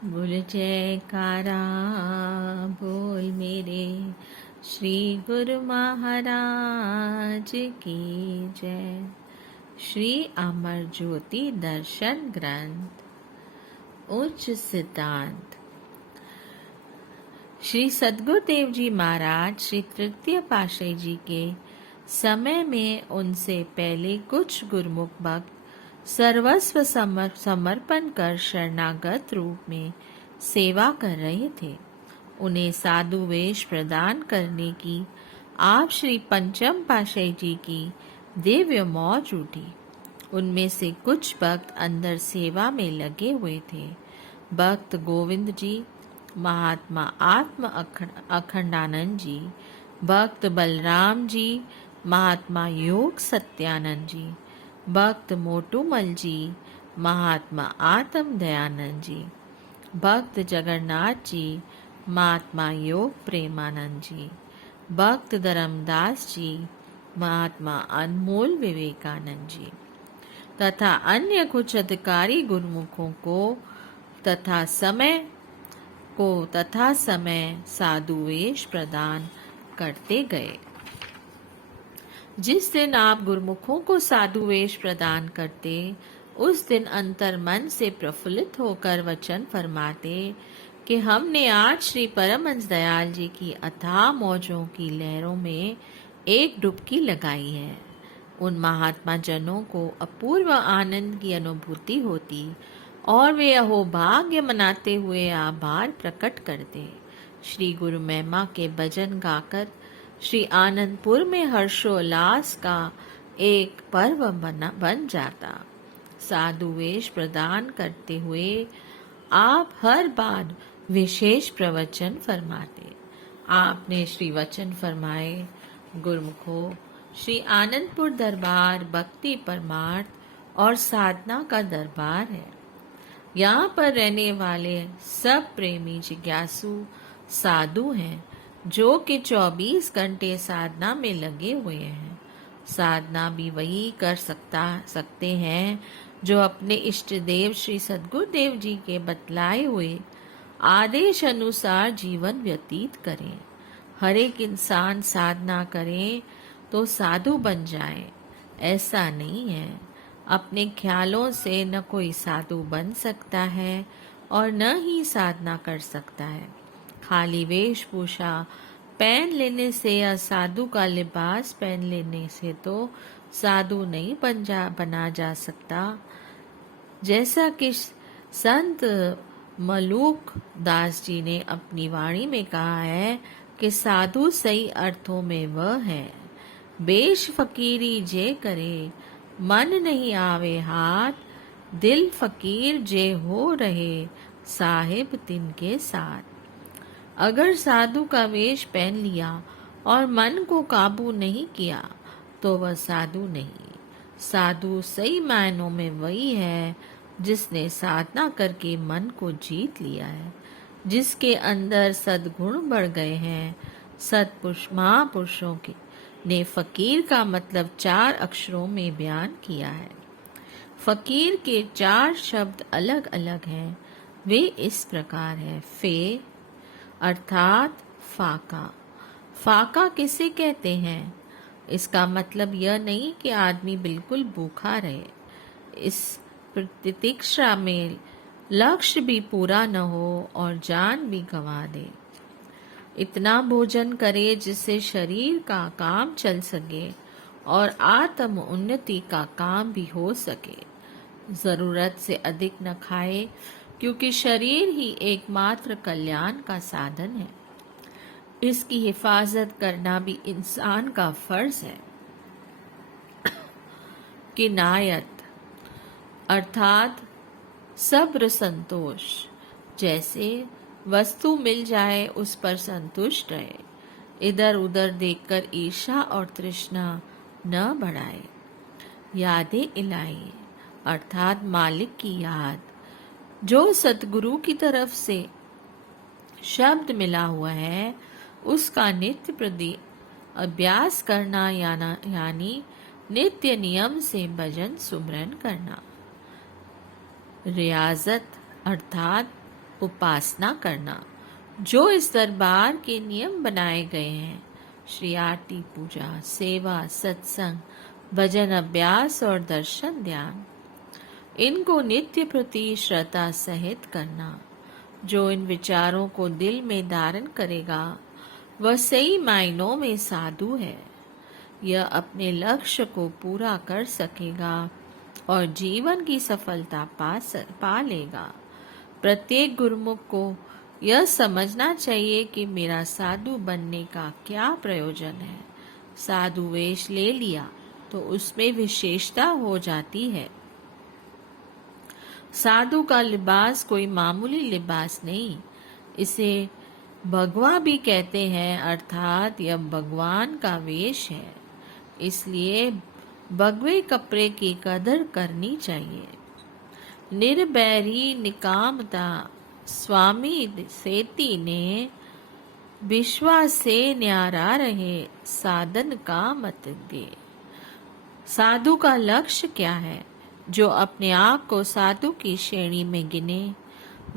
बोल जयकारा बोल मेरे श्री गुरु महाराज की जय। श्री अमर ज्योति दर्शन ग्रंथ उच्च सिद्धांत। श्री सद्गुरुदेव जी महाराज श्री तृतीय पातशाही जी के समय में उनसे पहले कुछ गुरुमुख भक्त सर्वस्व समर्पण कर शरणागत रूप में सेवा कर रहे थे। उन्हें साधु वेश प्रदान करने की आप श्री पंचम पातशाही जी की दिव्य मौज उठी। उनमें से कुछ भक्त अंदर सेवा में लगे हुए थे। भक्त गोविंद जी, महात्मा आत्म अखंडानंद जी, भक्त बलराम जी, महात्मा योग सत्यानंद जी, भक्त मोटूमल जी, महात्मा आत्म दयानंद जी, भक्त जगन्नाथ जी, महात्मा योग प्रेमानंद जी, भक्त धर्मदास जी, महात्मा अनमोल विवेकानंद जी तथा अन्य कुछ अधिकारी गुरुमुखों को तथा समय साधु वेश प्रदान करते गए। जिस दिन आप गुरुमुखों को साधु वेश प्रदान करते, उस दिन अंतर मन से प्रफुल्लित होकर वचन फरमाते कि हमने आज श्री परमहंस दयाल जी की अथाह मौजों की लहरों में एक डुबकी लगाई है। उन महात्मा जनों को अपूर्व आनंद की अनुभूति होती और वे अहोभाग्य मनाते हुए आभार प्रकट करते। श्री गुरु महिमा के भजन गाकर श्री आनंदपुर में हर्षोल्लास का एक पर्व बन जाता। साधु वेश प्रदान करते हुए आप हर बार विशेष प्रवचन फरमाते। आपने श्री वचन फरमाए, गुरुमुखों, श्री आनंदपुर दरबार भक्ति परमार्थ और साधना का दरबार है। यहाँ पर रहने वाले सब प्रेमी जिज्ञासु साधु हैं जो कि 24 घंटे साधना में लगे हुए हैं। साधना भी वही कर सकते हैं जो अपने इष्ट देव श्री सद्गुरुदेव जी के बतलाए हुए आदेश अनुसार जीवन व्यतीत करें। हर एक इंसान साधना करे तो साधु बन जाए, ऐसा नहीं है। अपने ख्यालों से न कोई साधु बन सकता है और न ही साधना कर सकता है। खाली वेशभूषा पहन लेने से या साधु का लिबास पहन लेने से तो साधु नहीं बना जा सकता। जैसा कि संत मलूक दास जी ने अपनी वाणी में कहा है कि साधु सही अर्थों में वह है, बेश फकीरी जे करे, मन नहीं आवे हाथ, दिल फकीर जे हो रहे, साहिब तिनके साथ। अगर साधु का वेश पहन लिया और मन को काबू नहीं किया तो वह साधु नहीं। साधु सही मायनों में वही है जिसने साधना करके मन को जीत लिया है, जिसके अंदर सद्गुण बढ़ गए हैं। महापुरुषों के ने फकीर का मतलब 4 अक्षरों में बयान किया है। फकीर के 4 शब्द अलग अलग हैं। वे इस प्रकार है। फे अर्थात फाका। फाका किसे कहते हैं? इसका मतलब यह नहीं कि आदमी बिल्कुल भूखा रहे। इस प्रतीक्षा में लक्ष्य भी पूरा न हो और जान भी गंवा दे। इतना भोजन करे जिससे शरीर का काम चल सके और आत्म उन्नति का काम भी हो सके। जरूरत से अधिक न खाए, क्योंकि शरीर ही एकमात्र कल्याण का साधन है। इसकी हिफाजत करना भी इंसान का फर्ज है। किनायत अर्थात सब्र संतोष। जैसे वस्तु मिल जाए उस पर संतुष्ट रहे, इधर उधर देखकर ईर्ष्या और तृष्णा न बढ़ाए। यादें इलाही अर्थात मालिक की याद। जो सतगुरु की तरफ से शब्द मिला हुआ है उसका नित्य प्रति अभ्यास करना यानी नित्य नियम से भजन सुमरन करना। रियाजत अर्थात उपासना करना जो इस दरबार के नियम बनाए गए हैं, श्री आरती पूजा, सेवा, सत्संग, भजन अभ्यास और दर्शन ध्यान, इनको नित्य प्रति श्रद्धा सहित करना। जो इन विचारों को दिल में धारण करेगा वह सही मायनों में साधु है। यह अपने लक्ष्य को पूरा कर सकेगा और जीवन की सफलता पा लेगा। प्रत्येक गुरुमुख को यह समझना चाहिए कि मेरा साधु बनने का क्या प्रयोजन है। साधु वेश ले लिया तो उसमें विशेषता हो जाती है। साधु का लिबास कोई मामूली लिबास नहीं, इसे भगवा भी कहते हैं, अर्थात यह भगवान का वेश है। इसलिए भगवे कपड़े की कदर करनी चाहिए। निर्बैरी निकामता स्वामी सेती ने विश्वास से न्यारा रहे साधन का मत दे। साधु का लक्ष्य क्या है? जो अपने आप को साधु की श्रेणी में गिने,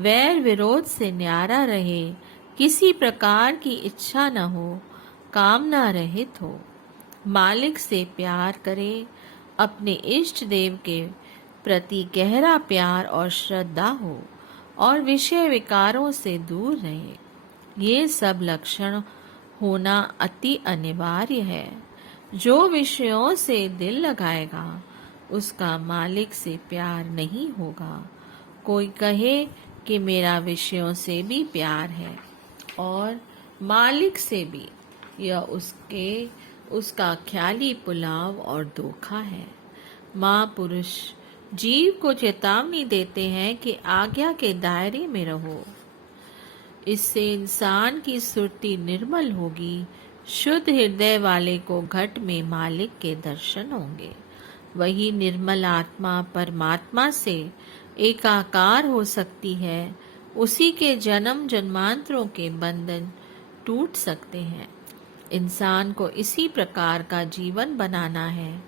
वैर विरोध से न्यारा रहे, किसी प्रकार की इच्छा न हो, कामना रहित हो, मालिक से प्यार करे, अपने इष्ट देव के प्रति गहरा प्यार और श्रद्धा हो और विषय विकारों से दूर रहे। ये सब लक्षण होना अति अनिवार्य है। जो विषयों से दिल लगाएगा उसका मालिक से प्यार नहीं होगा। कोई कहे कि मेरा विषयों से भी प्यार है और मालिक से भी, यह उसका ख्याली पुलाव और धोखा है। महापुरुष जीव को चेतावनी देते हैं कि आज्ञा के दायरे में रहो। इससे इंसान की सुरती निर्मल होगी। शुद्ध हृदय वाले को घट में मालिक के दर्शन होंगे। वही निर्मल आत्मा परमात्मा से एकाकार हो सकती है। उसी के जन्म जन्मांतरों के बंधन टूट सकते हैं। इंसान को इसी प्रकार का जीवन बनाना है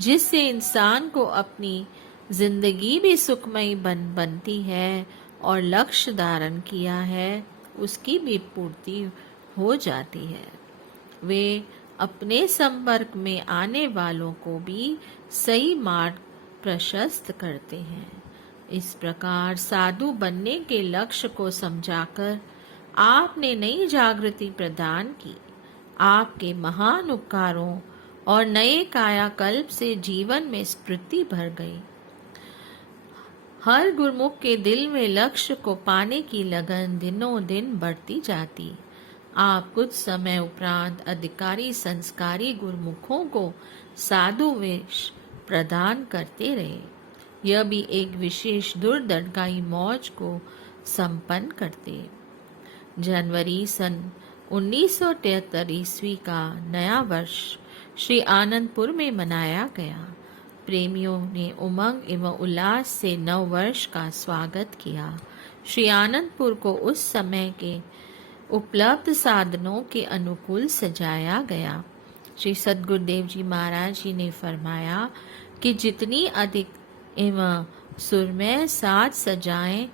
जिससे इंसान को अपनी जिंदगी भी सुखमयी बनती है और लक्ष्य धारण किया है उसकी भी पूर्ति हो जाती है। वे अपने संपर्क में आने वालों को भी सही मार्ग प्रशस्त करते हैं। इस प्रकार साधु बनने के लक्ष्य को समझाकर आपने नई जागृति प्रदान की। आपके महान उपकारों और नए कायाकल्प से जीवन में स्फूर्ति भर गई। हर गुरुमुख के दिल में लक्ष्य को पाने की लगन दिनों दिन बढ़ती जाती। आप कुछ समय उपरांत अधिकारी संस्कारी गुरुमुखों को साधु वेश प्रदान करते रहे। यह भी एक विशेष दुर्दर्गाई मौज को संपन्न करते। जनवरी सन 1973 ईस्वी का नया वर्ष श्री आनंदपुर में मनाया गया। प्रेमियों ने उमंग एवं उल्लास से नव वर्ष का स्वागत किया। श्री आनंदपुर को उस समय के उपलब्ध साधनों के अनुकूल सजाया गया। श्री सद्गुरुदेव जी महाराज जी ने फरमाया कि जितनी अधिक एवं सुरमय साज सजाएं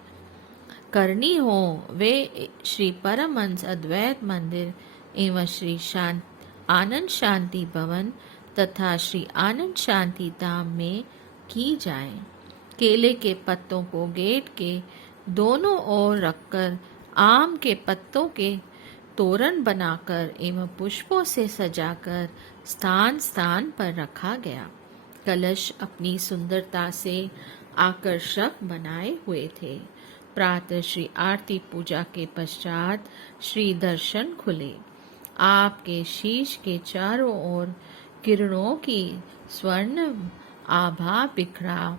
करनी हो वे श्री परमहंस अद्वैत मंदिर एवं श्री आनंद शांति भवन तथा श्री आनंद शांति धाम में की जाए। केले के पत्तों को गेट के दोनों ओर रखकर आम के पत्तों के तोरण बनाकर एवं पुष्पों से सजाकर स्थान स्थान पर रखा गया। कलश अपनी सुंदरता से आकर्षक बनाए हुए थे। प्रातः श्री आरती पूजा के पश्चात श्री दर्शन खुले। आपके शीश के चारों ओर किरणों की स्वर्ण आभा बिखरा।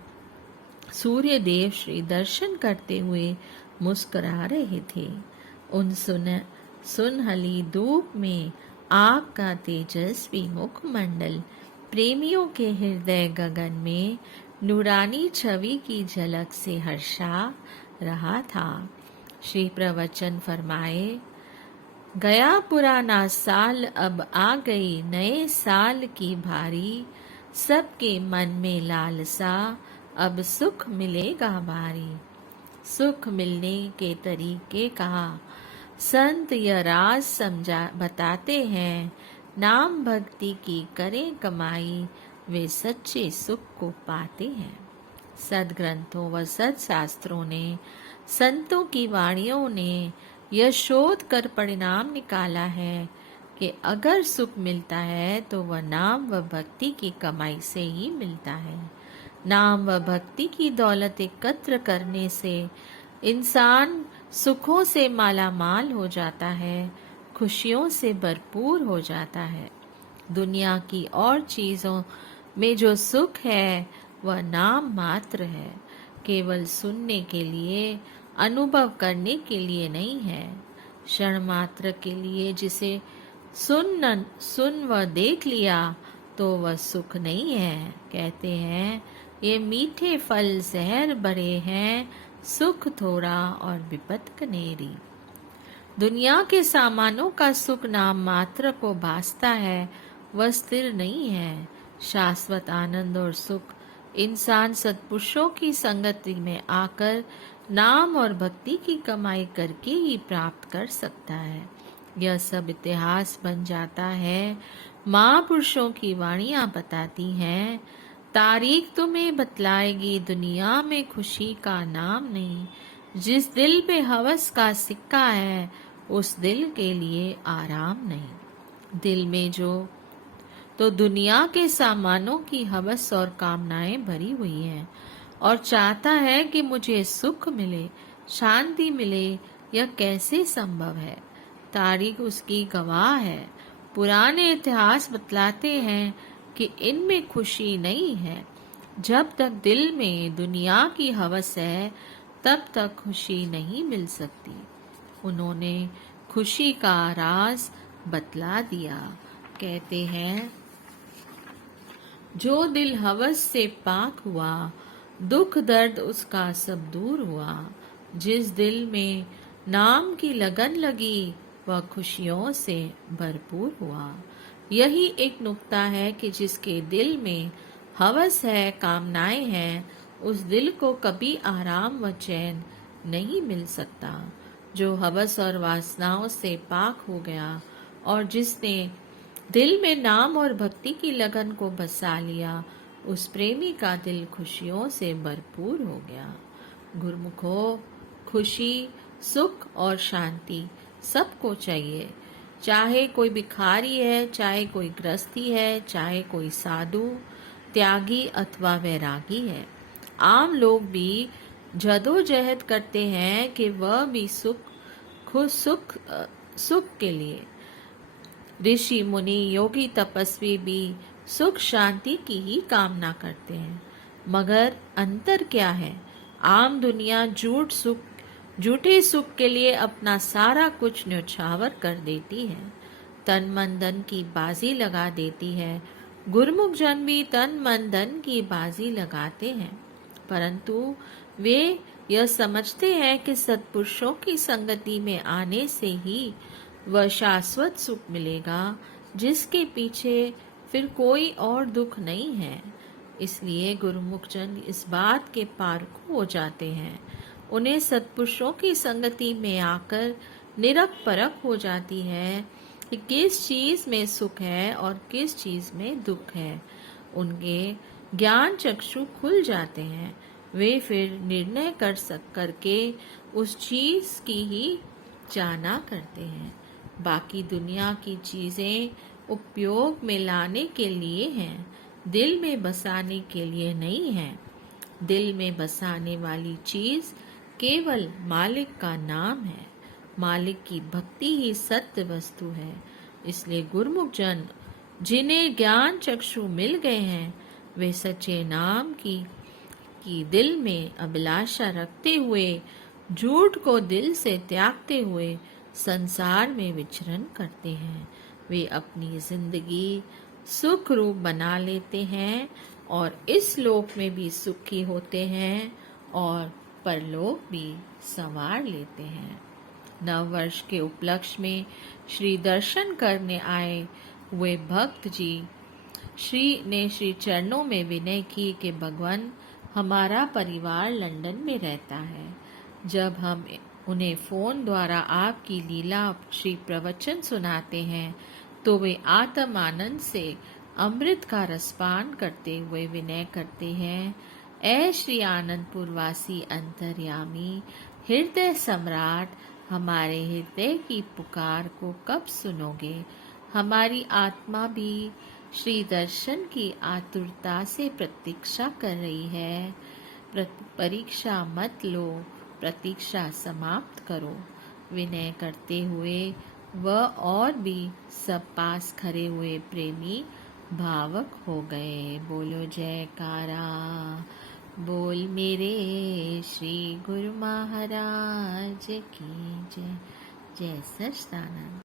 सूर्य देव श्री दर्शन करते हुए मुस्कुरा रहे थे। उन सुनहली धूप में आपका तेजस्वी मुखमंडल प्रेमियों के हृदय गगन में नूरानी छवि की झलक से हर्षा रहा था। श्री प्रवचन फरमाए, गया पुराना साल अब आ गई नए साल की भारी, सबके मन में लालसा अब सुख मिलेगा भारी। सुख मिलने के तरीके कहा। संत यह राज समझा बताते हैं, नाम भक्ति की करें कमाई, वे सच्चे सुख को पाते हैं। सदग्रंथों व सदशास्त्रों ने, संतों की वाणियों ने यह शोध कर परिणाम निकाला है कि अगर सुख मिलता है तो वह नाम व भक्ति की कमाई से ही मिलता है। नाम व भक्ति की दौलत एकत्र करने से इंसान सुखों से मालामाल हो जाता है, खुशियों से भरपूर हो जाता है। दुनिया की और चीज़ों में जो सुख है वह नाम मात्र है, केवल सुनने के लिए, अनुभव करने के लिए नहीं है। क्षण मात्र के लिए जिसे सुन व देख लिया तो वह सुख नहीं है। कहते हैं ये मीठे फल जहर भरे हैं, सुख थोड़ा और विपत कनेरी। दुनिया के सामानों का सुख नाम मात्र को भासता है, वह स्थिर नहीं है। शाश्वत आनंद और सुख इंसान सत्पुरुषों की संगति में आकर नाम और भक्ति की कमाई करके ही प्राप्त कर सकता है। यह सब इतिहास बन जाता है। महापुरुषों की वाणियां बताती हैं, तारीख तुम्हें बतलाएगी, दुनिया में खुशी का नाम नहीं। जिस दिल पे हवस का सिक्का है, उस दिल के लिए आराम नहीं। दिल में जो तो दुनिया के सामानों की हवस और कामनाएं भरी हुई हैं और चाहता है कि मुझे सुख मिले, शांति मिले। यह कैसे संभव है? तारीख उसकी गवाह है। पुराने इतिहास बतलाते हैं कि इनमें खुशी नहीं है। जब तक दिल में दुनिया की हवस है, तब तक खुशी नहीं मिल सकती। उन्होंने खुशी का राज बतला दिया। कहते हैं, जो दिल हवस से पाक हुआ, दुख दर्द उसका सब दूर हुआ। जिस दिल में नाम की लगन लगी, वह खुशियों से भरपूर हुआ। यही एक नुक्ता है कि जिसके दिल में हवस है, कामनाएं हैं, उस दिल को कभी आराम व चैन नहीं मिल सकता। जो हवस और वासनाओं से पाक हो गया और जिसने दिल में नाम और भक्ति की लगन को बसा लिया, उस प्रेमी का दिल खुशियों से भरपूर हो गया। गुरुमुखो, खुशी, सुख और शांति सबको चाहिए। चाहे कोई भिखारी है, चाहे कोई गृहस्थी है, चाहे कोई साधु, त्यागी अथवा वैरागी है। आम लोग भी जदोजहद करते हैं कि वह भी सुख के लिए। ऋषि मुनि योगी तपस्वी भी सुख शांति की ही कामना करते हैं। मगर अंतर क्या है? आम दुनिया झूठे सुख के लिए अपना सारा कुछ न्यौछावर कर देती है, तन मन धन की बाजी लगा देती है। गुरमुख जन भी तन मन धन की बाजी लगाते हैं, परंतु वे यह समझते हैं कि सत्पुरुषों की संगति में आने से ही वह शाश्वत सुख मिलेगा, जिसके पीछे फिर कोई और दुख नहीं है। इसलिए गुरुमुख जन इस बात के पारखू हो जाते हैं। उन्हें सत्पुरुषों की संगति में आकर निरख परख हो जाती है कि किस चीज में सुख है और किस चीज में दुख है। उनके ज्ञान चक्षु खुल जाते हैं। वे फिर निर्णय करके उस चीज की ही चाहना करते हैं। बाकी दुनिया की चीजें उपयोग में लाने के लिए हैं, दिल में बसाने के लिए नहीं है। दिल में बसाने वाली चीज केवल मालिक का नाम है। मालिक की भक्ति ही सत्य वस्तु है। इसलिए गुरुमुख जन जिन्हें ज्ञान चक्षु मिल गए हैं, वे सच्चे नाम की दिल में अभिलाषा रखते हुए, झूठ को दिल से त्यागते हुए संसार में विचरण करते हैं। वे अपनी जिंदगी सुख रूप बना लेते हैं और इस लोक में भी सुखी होते हैं और परलोक भी संवार लेते हैं। नव वर्ष के उपलक्ष्य में श्री दर्शन करने आए हुए भक्त जी श्री चरणों में विनय की कि भगवान, हमारा परिवार लंदन में रहता है, जब हम उन्हें फोन द्वारा आपकी लीला श्री प्रवचन सुनाते हैं तो वे आत्म आनंद से अमृत का रसपान करते हुए विनय करते हैं, ऐ श्री आनंदपुर वासी अंतर्यामी हृदय सम्राट, हमारे हृदय की पुकार को कब सुनोगे? हमारी आत्मा भी श्री दर्शन की आतुरता से प्रतीक्षा कर रही है। परीक्षा मत लो, प्रतीक्षा समाप्त करो। विनय करते हुए वह और भी सब पास खड़े हुए प्रेमी भावक हो गए। बोलो जयकारा, बोल मेरे श्री गुरु महाराज की जय। जय सच्चिदानंद।